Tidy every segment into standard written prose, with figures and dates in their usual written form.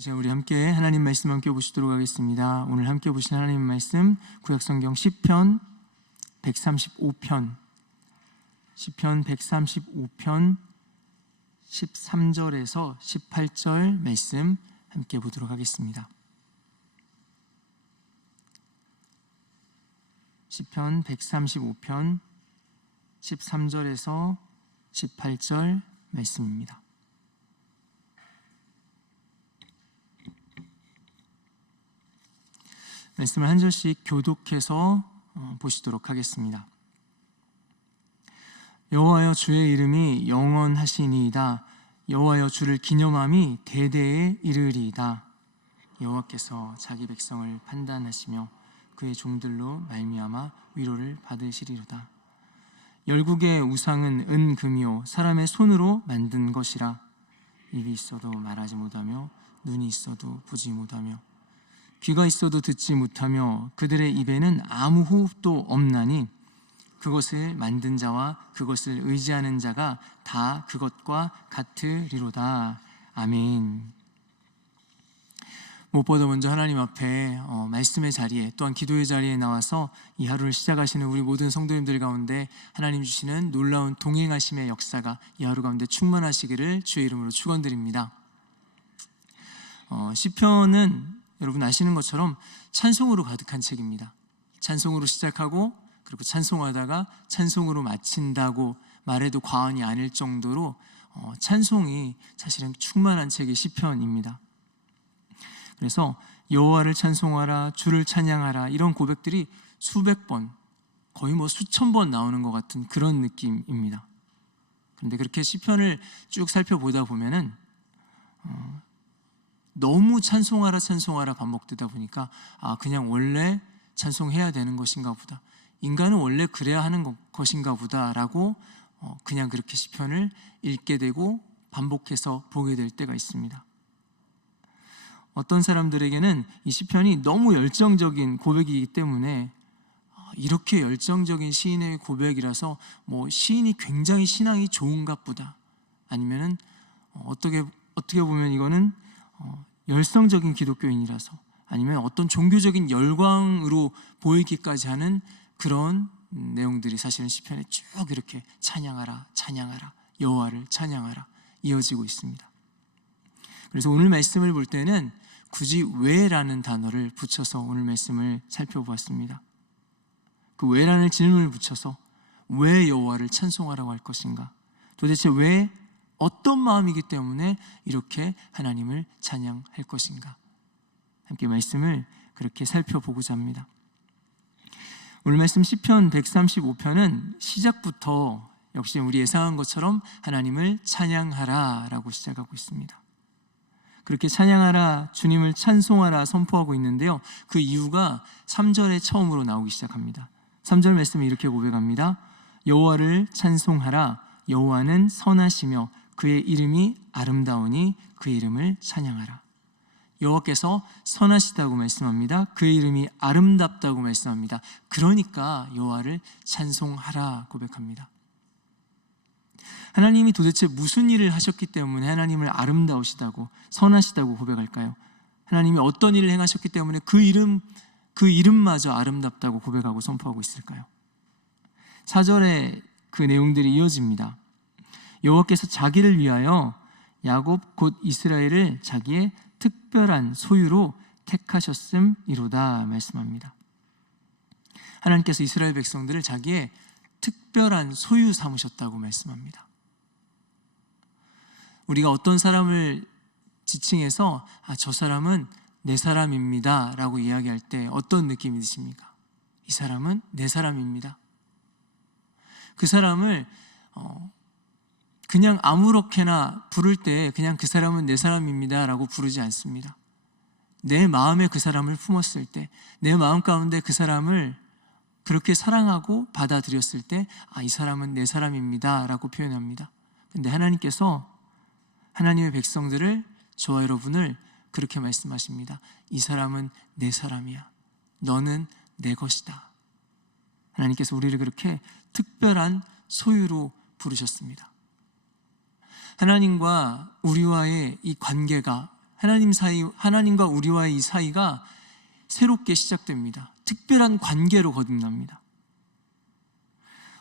이제 우리 함께 하나님 말씀 함께 보시도록 하겠습니다. 오늘 함께 보신 하나님 말씀 구약성경 시편 135편 135편 13절에서 18절 말씀 함께 보도록 하겠습니다. 시편 135편 13절에서 18절 말씀입니다. 말씀을 한 절씩 교독해서 보시도록 하겠습니다. 여호와여, 주의 이름이 영원하시니이다. 여호와여, 주를 기념함이 대대에 이르리이다. 여호와께서 자기 백성을 판단하시며 그의 종들로 말미암아 위로를 받으시리로다. 열국의 우상은 은금이요 사람의 손으로 만든 것이라. 입이 있어도 말하지 못하며 눈이 있어도 보지 못하며 귀가 있어도 듣지 못하며 그들의 입에는 아무 호흡도 없나니 그것을 만든 자와 그것을 의지하는 자가 다 그것과 같으리로다. 아멘. 무엇보다 먼저 하나님 앞에 말씀의 자리에 또한 기도의 자리에 나와서 이 하루를 시작하시는 우리 모든 성도님들 가운데 하나님 주시는 놀라운 동행하심의 역사가 이 하루 가운데 충만하시기를 주의 이름으로 축원드립니다. 시편은 여러분 아시는 것처럼 찬송으로 가득한 책입니다. 찬송으로 시작하고 그리고 찬송하다가 찬송으로 마친다고 말해도 과언이 아닐 정도로 찬송이 사실은 충만한 책이 시편입니다. 그래서 여호와를 찬송하라, 주를 찬양하라 이런 고백들이 수백 번, 거의 수천 번 나오는 것 같은 그런 느낌입니다. 그런데 그렇게 시편을 쭉 살펴보다 보면은 너무 찬송하라 찬송하라 반복되다 보니까 그냥 원래 찬송해야 되는 것인가 보다, 인간은 원래 그래야 하는 것인가 보다라고 그냥 그렇게 시편을 읽게 되고 반복해서 보게 될 때가 있습니다. 어떤 사람들에게는 이 시편이 너무 열정적인 고백이기 때문에 이렇게 열정적인 시인의 고백이라서 시인이 굉장히 신앙이 좋은가 보다, 아니면은 어떻게 보면 이거는 열성적인 기독교인이라서, 아니면 어떤 종교적인 열광으로 보이기까지 하는 그런 내용들이 사실은 시편에 쭉 이렇게 찬양하라 찬양하라 여호와를 찬양하라 이어지고 있습니다. 그래서 오늘 말씀을 볼 때는 굳이 왜라는 단어를 붙여서 오늘 말씀을 살펴보았습니다. 그 왜라는 질문을 붙여서 왜 여호와를 찬송하라고 할 것인가, 도대체 왜, 어떤 마음이기 때문에 이렇게 하나님을 찬양할 것인가, 함께 말씀을 그렇게 살펴보고자 합니다. 오늘 말씀 시편 135편은 시작부터 역시 우리 예상한 것처럼 하나님을 찬양하라 라고 시작하고 있습니다. 그렇게 찬양하라, 주님을 찬송하라 선포하고 있는데요, 그 이유가 3절에 처음으로 나오기 시작합니다. 3절 말씀에 이렇게 고백합니다. 여호와를 찬송하라, 여호와는 선하시며 그의 이름이 아름다우니 그의 이름을 찬양하라. 여호와께서 선하시다고 말씀합니다. 그의 이름이 아름답다고 말씀합니다. 그러니까 여호와를 찬송하라 고백합니다. 하나님이 도대체 무슨 일을 하셨기 때문에 하나님을 아름다우시다고 선하시다고 고백할까요? 하나님이 어떤 일을 행하셨기 때문에 그 이름마저 아름답다고 고백하고 선포하고 있을까요? 4절에 그 내용들이 이어집니다. 여호와께서 자기를 위하여 야곱 곧 이스라엘을 자기의 특별한 소유로 택하셨음이로다 말씀합니다. 하나님께서 이스라엘 백성들을 자기의 특별한 소유 삼으셨다고 말씀합니다. 우리가 어떤 사람을 지칭해서 저 사람은 내 사람입니다 라고 이야기할 때 어떤 느낌이 드십니까? 이 사람은 내 사람입니다. 그 사람을 그냥 아무렇게나 부를 때 그냥 그 사람은 내 사람입니다 라고 부르지 않습니다. 내 마음에 그 사람을 품었을 때, 내 마음 가운데 그 사람을 그렇게 사랑하고 받아들였을 때 이 사람은 내 사람입니다 라고 표현합니다. 근데 하나님께서 하나님의 백성들을, 저와 여러분을 그렇게 말씀하십니다. 이 사람은 내 사람이야. 너는 내 것이다. 하나님께서 우리를 그렇게 특별한 소유로 부르셨습니다. 하나님과 우리와의 이 관계가, 하나님과 우리와의 이 사이가 새롭게 시작됩니다. 특별한 관계로 거듭납니다.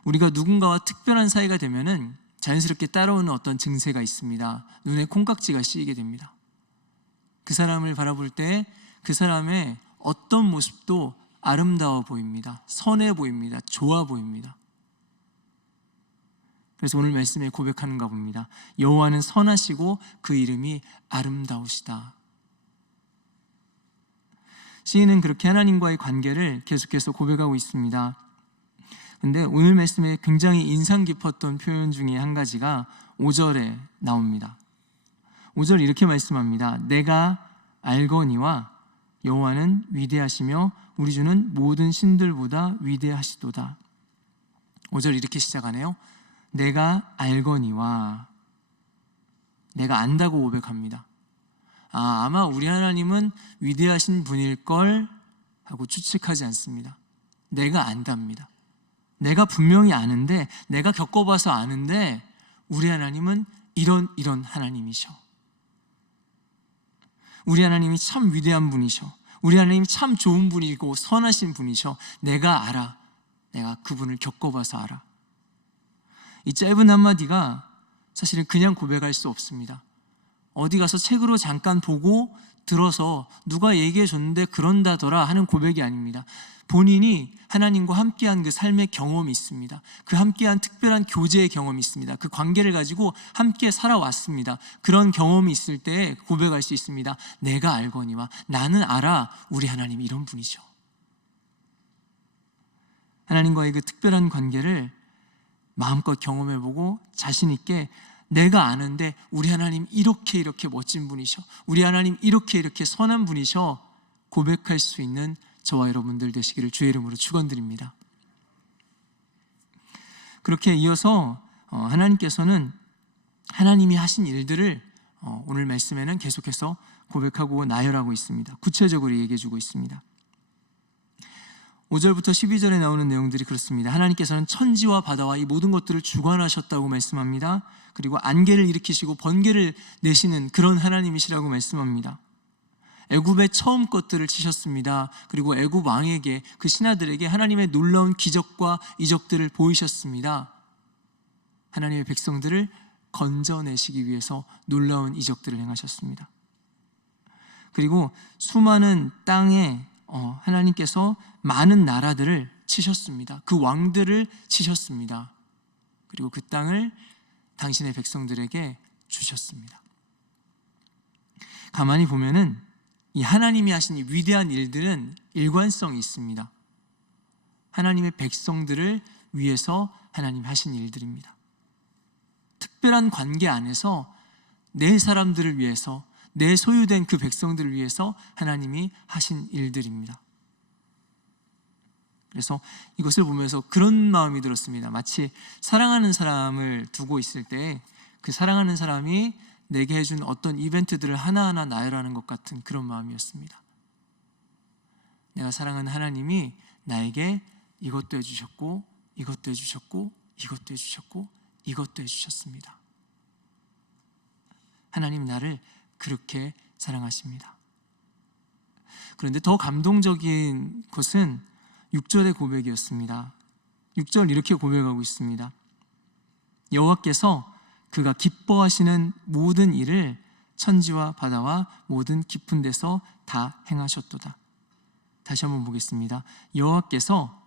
우리가 누군가와 특별한 사이가 되면은 자연스럽게 따라오는 어떤 증세가 있습니다. 눈에 콩깍지가 씌이게 됩니다. 그 사람을 바라볼 때 그 사람의 어떤 모습도 아름다워 보입니다. 선해 보입니다. 좋아 보입니다. 그래서 오늘 말씀에 고백하는가 봅니다. 여호와는 선하시고 그 이름이 아름다우시다. 시인은 그렇게 하나님과의 관계를 계속해서 고백하고 있습니다. 근데 오늘 말씀에 굉장히 인상 깊었던 표현 중에 한 가지가 5절에 나옵니다. 5절 이렇게 말씀합니다. 내가 알거니와 여호와는 위대하시며 우리 주는 모든 신들보다 위대하시도다. 5절 이렇게 시작하네요. 내가 알거니와, 내가 안다고 고백합니다. 아마 우리 하나님은 위대하신 분일걸 하고 추측하지 않습니다. 내가 안답니다. 내가 분명히 아는데, 내가 겪어봐서 아는데 우리 하나님은 이런 하나님이셔. 우리 하나님이 참 위대한 분이셔. 우리 하나님이 참 좋은 분이고 선하신 분이셔. 내가 알아. 내가 그분을 겪어봐서 알아. 이 짧은 한마디가 사실은 그냥 고백할 수 없습니다. 어디 가서 책으로 잠깐 보고 들어서 누가 얘기해 줬는데 그런다더라 하는 고백이 아닙니다. 본인이 하나님과 함께한 그 삶의 경험이 있습니다. 그 함께한 특별한 교제의 경험이 있습니다. 그 관계를 가지고 함께 살아왔습니다. 그런 경험이 있을 때 고백할 수 있습니다. 내가 알거니와, 나는 알아. 우리 하나님이 이런 분이죠. 하나님과의 그 특별한 관계를 마음껏 경험해보고 자신 있게 내가 아는데 우리 하나님 이렇게 멋진 분이셔. 우리 하나님 이렇게 선한 분이셔. 고백할 수 있는 저와 여러분들 되시기를 주의 이름으로 축원드립니다. 그렇게 이어서 하나님께서는 하나님이 하신 일들을 오늘 말씀에는 계속해서 고백하고 나열하고 있습니다. 구체적으로 얘기해주고 있습니다. 5절부터 12절에 나오는 내용들이 그렇습니다. 하나님께서는 천지와 바다와 이 모든 것들을 주관하셨다고 말씀합니다. 그리고 안개를 일으키시고 번개를 내시는 그런 하나님이시라고 말씀합니다. 애굽의 처음 것들을 치셨습니다. 그리고 애굽 왕에게, 그 신하들에게 하나님의 놀라운 기적과 이적들을 보이셨습니다. 하나님의 백성들을 건져내시기 위해서 놀라운 이적들을 행하셨습니다. 그리고 수많은 땅에 하나님께서 많은 나라들을 치셨습니다. 그 왕들을 치셨습니다. 그리고 그 땅을 당신의 백성들에게 주셨습니다. 가만히 보면은 이 하나님이 하신 이 위대한 일들은 일관성이 있습니다. 하나님의 백성들을 위해서 하나님 하신 일들입니다. 특별한 관계 안에서 내 사람들을 위해서, 내 소유된 그 백성들을 위해서 하나님이 하신 일들입니다. 그래서 이것을 보면서 그런 마음이 들었습니다. 마치 사랑하는 사람을 두고 있을 때 그 사랑하는 사람이 내게 해준 어떤 이벤트들을 하나하나 나열하는 것 같은 그런 마음이었습니다. 내가 사랑하는 하나님이 나에게 이것도 해주셨고, 이것도 해주셨고, 이것도 해주셨고, 이것도 해주셨습니다. 하나님 나를 그렇게 사랑하십니다. 그런데 더 감동적인 것은 6절의 고백이었습니다. 6절 이렇게 고백하고 있습니다. 여호와께서 그가 기뻐하시는 모든 일을 천지와 바다와 모든 깊은 데서 다 행하셨도다. 다시 한번 보겠습니다. 여호와께서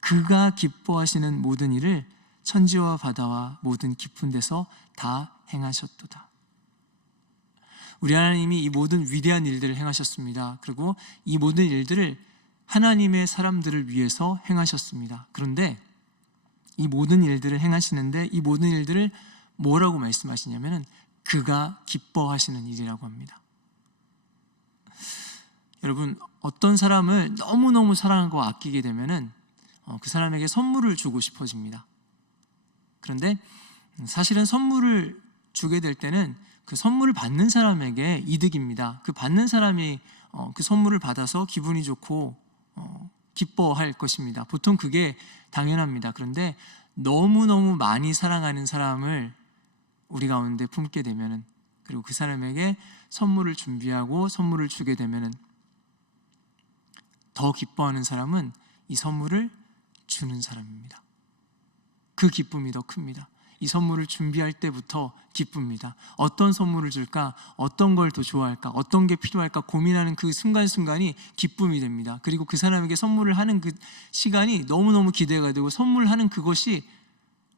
그가 기뻐하시는 모든 일을 천지와 바다와 모든 깊은 데서 다 행하셨도다. 우리 하나님이 이 모든 위대한 일들을 행하셨습니다. 그리고 이 모든 일들을 하나님의 사람들을 위해서 행하셨습니다. 그런데 이 모든 일들을 행하시는데 이 모든 일들을 뭐라고 말씀하시냐면은 그가 기뻐하시는 일이라고 합니다. 여러분, 어떤 사람을 너무너무 사랑하고 아끼게 되면은 그 사람에게 선물을 주고 싶어집니다. 그런데 사실은 선물을 주게 될 때는 그 선물을 받는 사람에게 이득입니다. 그 받는 사람이 그 선물을 받아서 기분이 좋고 기뻐할 것입니다. 보통 그게 당연합니다. 그런데 너무너무 많이 사랑하는 사람을 우리 가운데 품게 되면은 그리고 그 사람에게 선물을 준비하고 선물을 주게 되면은 더 기뻐하는 사람은 이 선물을 주는 사람입니다. 그 기쁨이 더 큽니다. 이 선물을 준비할 때부터 기쁩니다. 어떤 선물을 줄까? 어떤 걸 더 좋아할까? 어떤 게 필요할까? 고민하는 그 순간순간이 기쁨이 됩니다. 그리고 그 사람에게 선물을 하는 그 시간이 너무너무 기대가 되고, 선물하는 그것이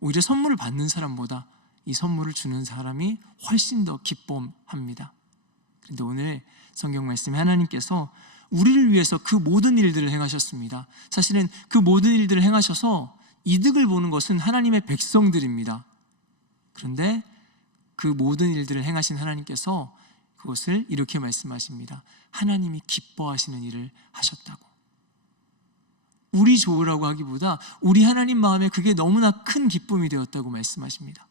오히려 선물을 받는 사람보다 이 선물을 주는 사람이 훨씬 더 기뻐합니다. 그런데 오늘 성경 말씀에 하나님께서 우리를 위해서 그 모든 일들을 행하셨습니다. 사실은 그 모든 일들을 행하셔서 이득을 보는 것은 하나님의 백성들입니다. 그런데 그 모든 일들을 행하신 하나님께서 그것을 이렇게 말씀하십니다. 하나님이 기뻐하시는 일을 하셨다고. 우리 좋으라고 하기보다 우리 하나님 마음에 그게 너무나 큰 기쁨이 되었다고 말씀하십니다.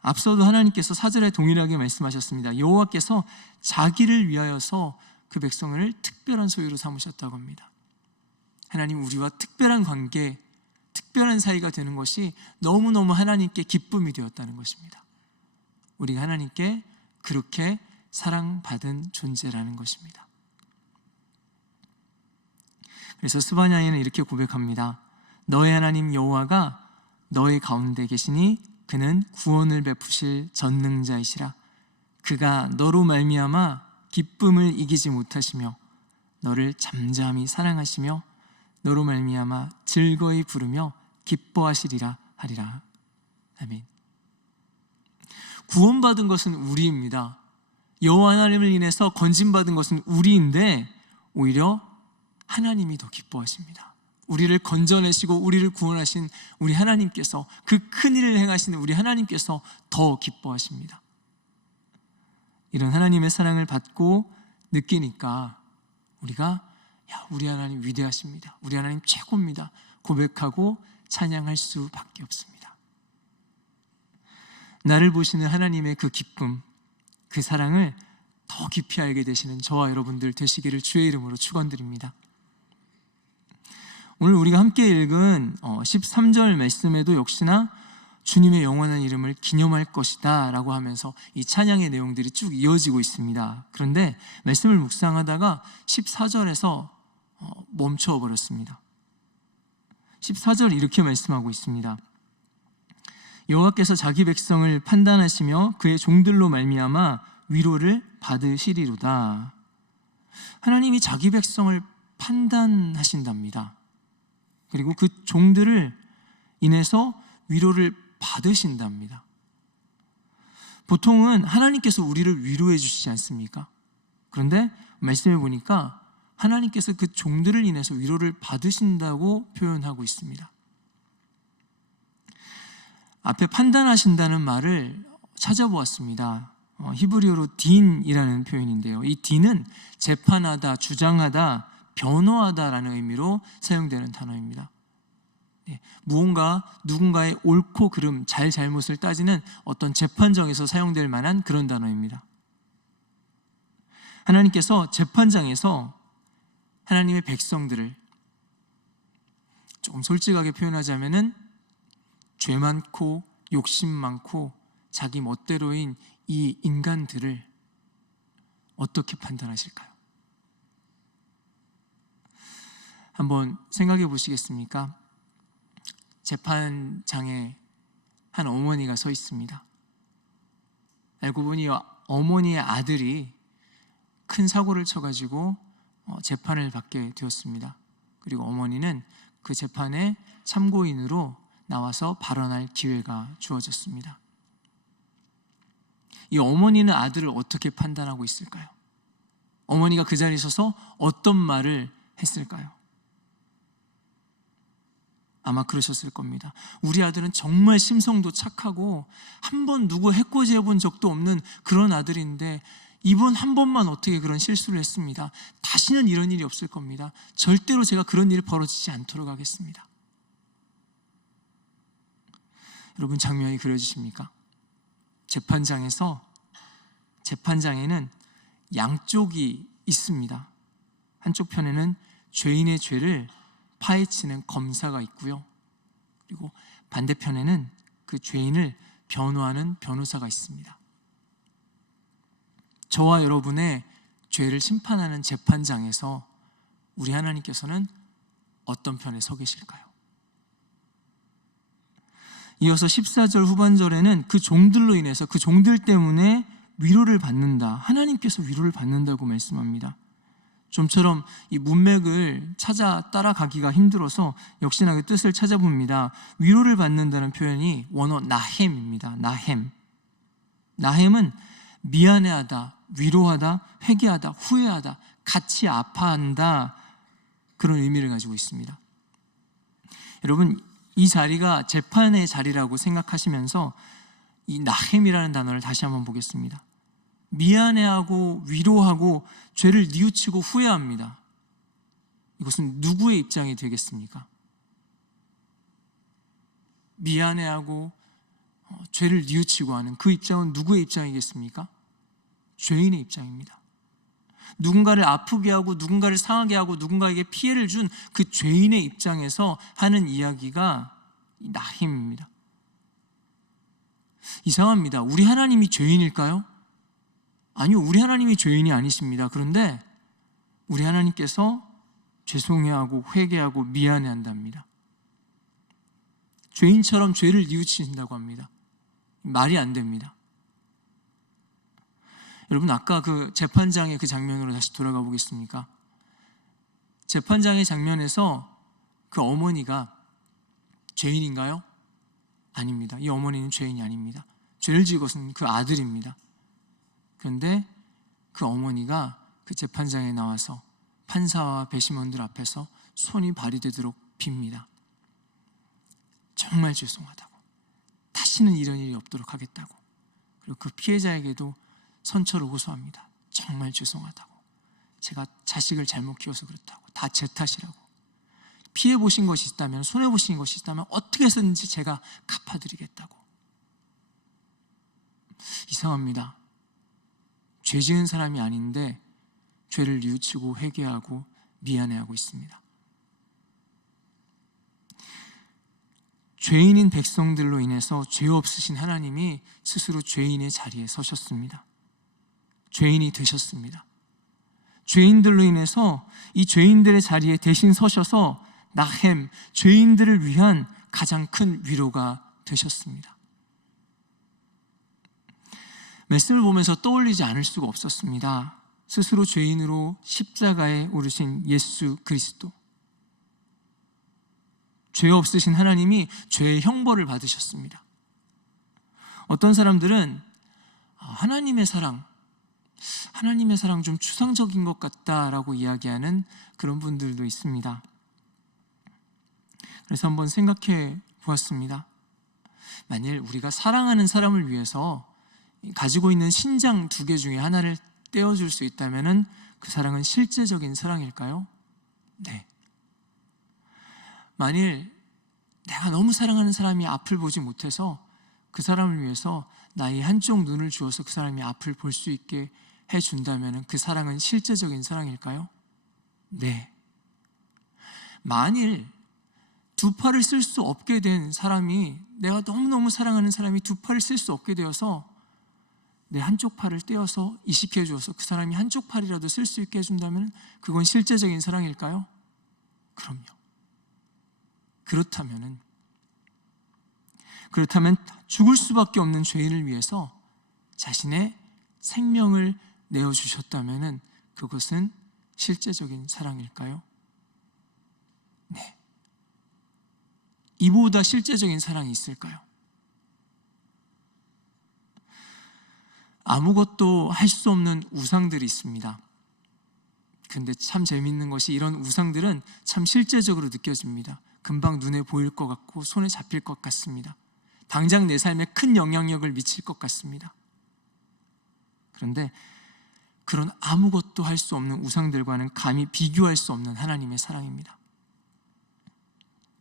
앞서도 하나님께서 4절에 동일하게 말씀하셨습니다. 여호와께서 자기를 위하여서 그 백성을 특별한 소유로 삼으셨다고 합니다. 하나님, 우리와 특별한 관계, 특별한 사이가 되는 것이 너무너무 하나님께 기쁨이 되었다는 것입니다. 우리가 하나님께 그렇게 사랑받은 존재라는 것입니다. 그래서 스바냐에는 이렇게 고백합니다. 너의 하나님 여호와가 너의 가운데 계시니 그는 구원을 베푸실 전능자이시라. 그가 너로 말미암아 기쁨을 이기지 못하시며 너를 잠잠히 사랑하시며 너로 말미암아 즐거이 부르며 기뻐하시리라 하리라. 아멘. 구원받은 것은 우리입니다. 여호와 하나님을 인해서 건진받은 것은 우리인데 오히려 하나님이 더 기뻐하십니다. 우리를 건져내시고 우리를 구원하신 우리 하나님께서, 그 큰 일을 행하신 우리 하나님께서 더 기뻐하십니다. 이런 하나님의 사랑을 받고 느끼니까 우리가 우리 하나님 위대하십니다, 우리 하나님 최고입니다 고백하고 찬양할 수밖에 없습니다. 나를 보시는 하나님의 그 기쁨, 그 사랑을 더 깊이 알게 되시는 저와 여러분들 되시기를 주의 이름으로 축원드립니다. 오늘 우리가 함께 읽은 13절 말씀에도 역시나 주님의 영원한 이름을 기념할 것이다 라고 하면서 이 찬양의 내용들이 쭉 이어지고 있습니다. 그런데 말씀을 묵상하다가 14절에서 멈춰 버렸습니다. 14절 이렇게 말씀하고 있습니다. 여호와께서 자기 백성을 판단하시며 그의 종들로 말미암아 위로를 받으시리로다. 하나님이 자기 백성을 판단하신답니다. 그리고 그 종들을 인해서 위로를 받으신답니다. 보통은 하나님께서 우리를 위로해 주시지 않습니까? 그런데 말씀해 보니까 하나님께서 그 종들을 인해서 위로를 받으신다고 표현하고 있습니다. 앞에 판단하신다는 말을 찾아보았습니다. 히브리어로 딘이라는 표현인데요, 이 딘은 재판하다, 주장하다, 변호하다라는 의미로 사용되는 단어입니다. 무언가 누군가의 옳고 그름, 잘잘못을 따지는 어떤 재판정에서 사용될 만한 그런 단어입니다. 하나님께서 재판장에서 하나님의 백성들을, 조금 솔직하게 표현하자면은 죄 많고 욕심 많고 자기 멋대로인 이 인간들을 어떻게 판단하실까요? 한번 생각해 보시겠습니까? 재판장에 한 어머니가 서 있습니다. 알고 보니 어머니의 아들이 큰 사고를 쳐가지고 재판을 받게 되었습니다. 그리고 어머니는 그 재판에 참고인으로 나와서 발언할 기회가 주어졌습니다. 이 어머니는 아들을 어떻게 판단하고 있을까요? 어머니가 그 자리에 서서 어떤 말을 했을까요? 아마 그러셨을 겁니다. 우리 아들은 정말 심성도 착하고 한 번 누구 해코지 해본 적도 없는 그런 아들인데 이번 한 번만 어떻게 그런 실수를 했습니다. 다시는 이런 일이 없을 겁니다. 절대로 제가 그런 일이 벌어지지 않도록 하겠습니다. 여러분, 장면이 그려지십니까? 재판장에는 양쪽이 있습니다. 한쪽 편에는 죄인의 죄를 파헤치는 검사가 있고요, 그리고 반대편에는 그 죄인을 변호하는 변호사가 있습니다. 저와 여러분의 죄를 심판하는 재판장에서 우리 하나님께서는 어떤 편에 서 계실까요? 이어서 14절 후반절에는 그 종들로 인해서 그 종들 때문에 위로를 받는다, 하나님께서 위로를 받는다고 말씀합니다. 좀처럼 이 문맥을 찾아 따라가기가 힘들어서 역시나 그 뜻을 찾아봅니다. 위로를 받는다는 표현이 원어 나햄입니다. 나햄은 미안해하다, 위로하다, 회개하다, 후회하다, 같이 아파한다, 그런 의미를 가지고 있습니다. 여러분, 이 자리가 재판의 자리라고 생각하시면서 이 나햄이라는 단어를 다시 한번 보겠습니다. 미안해하고 위로하고 죄를 뉘우치고 후회합니다. 이것은 누구의 입장이 되겠습니까? 미안해하고 죄를 뉘우치고 하는 그 입장은 누구의 입장이겠습니까? 죄인의 입장입니다. 누군가를 아프게 하고 누군가를 상하게 하고 누군가에게 피해를 준 그 죄인의 입장에서 하는 이야기가 나힘입니다. 이상합니다. 우리 하나님이 죄인일까요? 아니요, 우리 하나님이 죄인이 아니십니다. 그런데 우리 하나님께서 죄송해하고 회개하고 미안해한답니다. 죄인처럼 죄를 뉘우치신다고 합니다. 말이 안 됩니다. 여러분, 아까 그 재판장의 그 장면으로 다시 돌아가 보겠습니까? 재판장의 장면에서 그 어머니가 죄인인가요? 아닙니다. 이 어머니는 죄인이 아닙니다. 죄를 지은 것은 그 아들입니다. 그런데 그 어머니가 그 재판장에 나와서 판사와 배심원들 앞에서 손이 발이 되도록 빕니다. 정말 죄송하다고, 다시는 이런 일이 없도록 하겠다고, 그리고 그 피해자에게도 선처를 호소합니다. 정말 죄송하다고, 제가 자식을 잘못 키워서 그렇다고, 다 제 탓이라고, 피해 보신 것이 있다면, 손해 보신 것이 있다면 어떻게 해서든지 제가 갚아드리겠다고. 이상합니다. 죄 지은 사람이 아닌데 죄를 뉘우치고 회개하고 미안해하고 있습니다. 죄인인 백성들로 인해서 죄 없으신 하나님이 스스로 죄인의 자리에 서셨습니다. 죄인이 되셨습니다. 죄인들로 인해서 이 죄인들의 자리에 대신 서셔서 나햄, 죄인들을 위한 가장 큰 위로가 되셨습니다. 말씀을 보면서 떠올리지 않을 수가 없었습니다. 스스로 죄인으로 십자가에 오르신 예수 그리스도, 죄 없으신 하나님이 죄의 형벌을 받으셨습니다. 어떤 사람들은 하나님의 사랑 좀 추상적인 것 같다라고 이야기하는 그런 분들도 있습니다. 그래서 한번 생각해 보았습니다. 만일 우리가 사랑하는 사람을 위해서 가지고 있는 신장 2개 중에 하나를 떼어줄 수 있다면 그 사랑은 실제적인 사랑일까요? 네. 만일 내가 너무 사랑하는 사람이 앞을 보지 못해서 그 사람을 위해서 나의 한쪽 눈을 주어서 그 사람이 앞을 볼 수 있게 해준다면 그 사랑은 실제적인 사랑일까요? 네. 만일 2팔을 쓸 수 없게 된 사람이, 내가 너무너무 사랑하는 사람이 2팔을 쓸 수 없게 되어서 내 한쪽 팔을 떼어서 이식해 주어서 그 사람이 한쪽 팔이라도 쓸 수 있게 해준다면 그건 실제적인 사랑일까요? 그럼요. 그렇다면 죽을 수밖에 없는 죄인을 위해서 자신의 생명을 내어주셨다면 그것은 실제적인 사랑일까요? 네. 이보다 실제적인 사랑이 있을까요? 아무것도 할 수 없는 우상들이 있습니다. 근데 참 재밌는 것이 이런 우상들은 참 실제적으로 느껴집니다. 금방 눈에 보일 것 같고 손에 잡힐 것 같습니다. 당장 내 삶에 큰 영향력을 미칠 것 같습니다. 그런데 그런 아무것도 할 수 없는 우상들과는 감히 비교할 수 없는 하나님의 사랑입니다.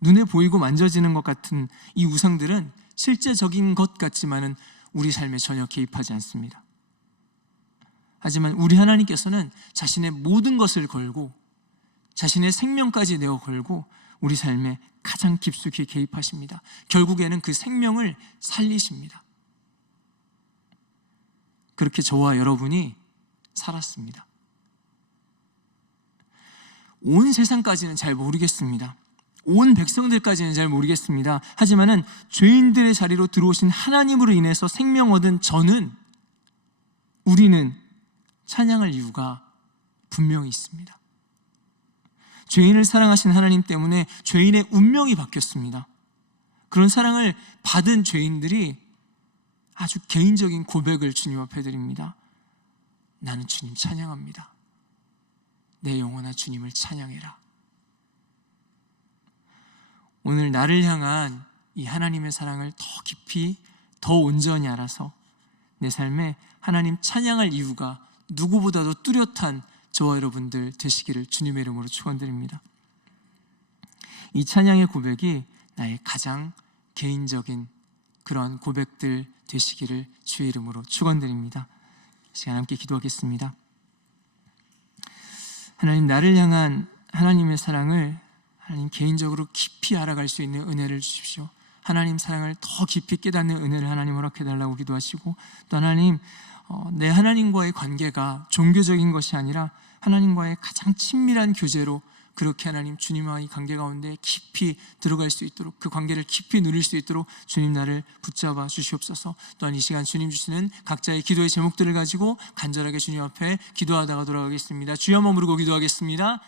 눈에 보이고 만져지는 것 같은 이 우상들은 실제적인 것 같지만은 우리 삶에 전혀 개입하지 않습니다. 하지만 우리 하나님께서는 자신의 모든 것을 걸고 자신의 생명까지 내어 걸고 우리 삶에 가장 깊숙이 개입하십니다. 결국에는 그 생명을 살리십니다. 그렇게 저와 여러분이 살았습니다. 온 세상까지는 잘 모르겠습니다. 온 백성들까지는 잘 모르겠습니다. 하지만은 죄인들의 자리로 들어오신 하나님으로 인해서 생명 얻은 우리는 찬양할 이유가 분명히 있습니다. 죄인을 사랑하신 하나님 때문에 죄인의 운명이 바뀌었습니다. 그런 사랑을 받은 죄인들이 아주 개인적인 고백을 주님 앞에 드립니다. 나는 주님 찬양합니다. 내 영혼아 주님을 찬양해라. 오늘 나를 향한 이 하나님의 사랑을 더 깊이, 더 온전히 알아서 내 삶에 하나님 찬양할 이유가 누구보다도 뚜렷한 저와 여러분들 되시기를 주님의 이름으로 축원드립니다. 이 찬양의 고백이 나의 가장 개인적인 그런 고백들 되시기를 주의 이름으로 축원드립니다. 시간 함께 기도하겠습니다. 하나님, 나를 향한 하나님의 사랑을 하나님 개인적으로 깊이 알아갈 수 있는 은혜를 주십시오. 하나님 사랑을 더 깊이 깨닫는 은혜를 하나님 허락해달라고 기도하시고, 또 하나님 내 하나님과의 관계가 종교적인 것이 아니라 하나님과의 가장 친밀한 교제로 그렇게 하나님 주님과의 관계 가운데 깊이 들어갈 수 있도록, 그 관계를 깊이 누릴 수 있도록 주님 나를 붙잡아 주시옵소서. 또한 이 시간 주님 주시는 각자의 기도의 제목들을 가지고 간절하게 주님 앞에 기도하다가 돌아가겠습니다. 주여 한번 부르고 기도하겠습니다.